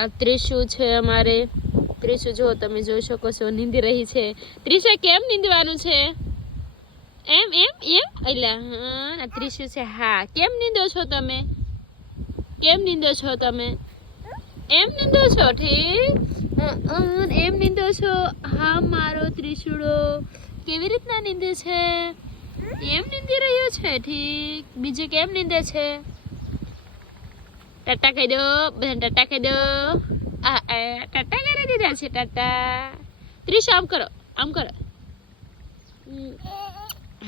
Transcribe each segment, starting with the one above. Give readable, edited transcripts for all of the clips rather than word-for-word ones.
આ ત્રિશુ છે અમારે. ત્રિશુ જો તમે જોઈ શકો છો નીંદી રહી છે. ત્રિશા કેમ નીંદવાનું છે? એમ એમ એમ એટલે હા ત્રિશુ છે. હા કેમ નીંદો છો તમે? કેમ નીંદો છો તમે? એમ નીંદો છો? ઠીક એમ નીંદો છો? હા મારો ત્રિશુડો કેવી રીતના નીંદે છે? એમ નીંદી રહ્યો છે. ઠીક બીજું કેમ નીંદે છે? ટાટા કહી દો બધાને ટાટા કહી દો. ટાટા કરી દીધા છે ટાટા. ત્રિશુ આમ કરો આમ કરો.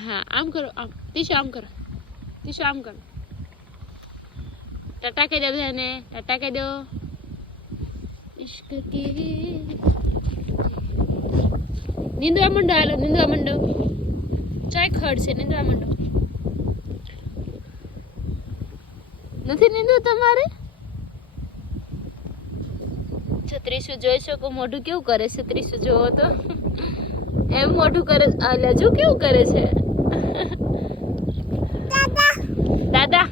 હા આમ કરો આમ. ત્રિશુ આમ કરો. ત્રિશુ આમ કરો. ટાટા કહી દો બધાને ટાટા કહી દો. इश्क की નીંદવા માંડો હાલો નીંદવા માંડો. ચાય ખડ છે નીંદવા માંડો. નથી નીંદવું તમારે? ત્રિશુ જોઈ શકો મોઢું કેવું કરે છે. ત્રિશુ જોવો તો એમ મોઢું કરે. લજુ કેવું કરે છે. દાદા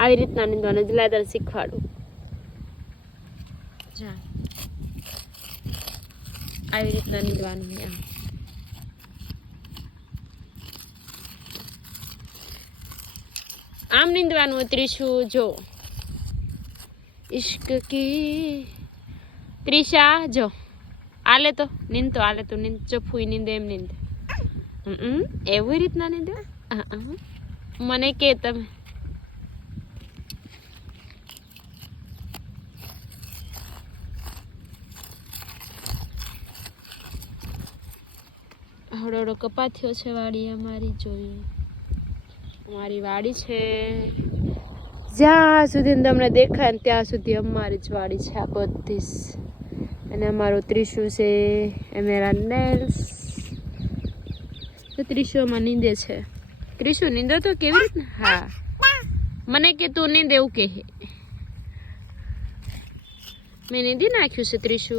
આવી રીતના નીંદવાનું જલાદર શીખવાડું. આવી રીતના નીંદવાનું એમ. આમ નીંદવાનું ત્રિશુ જો. इश्क की त्रिशा जो आले तो नींद तो आले तो नींद जो फूई नींदे एम नींद एवं રીતના નીંદે. મને કે તમે હળો કપાથ્યો છે વાડી અમારી. જોઈએ અમારી વાડી છે. જ્યાં સુધી તમને દેખાય ને ત્યાં સુધી અમારી જ વાડી છે આ બધી. અને અમારું ત્રિશુ છે એ મેરા નેલ્સ. તો ત્રિશુમાં નીંદે છે. ત્રિશુ નીંદો તો કેવી રીતના? હા મને કે તું નીંદ એવું કે મેં નીંદી નાખ્યું છે ત્રિશુ.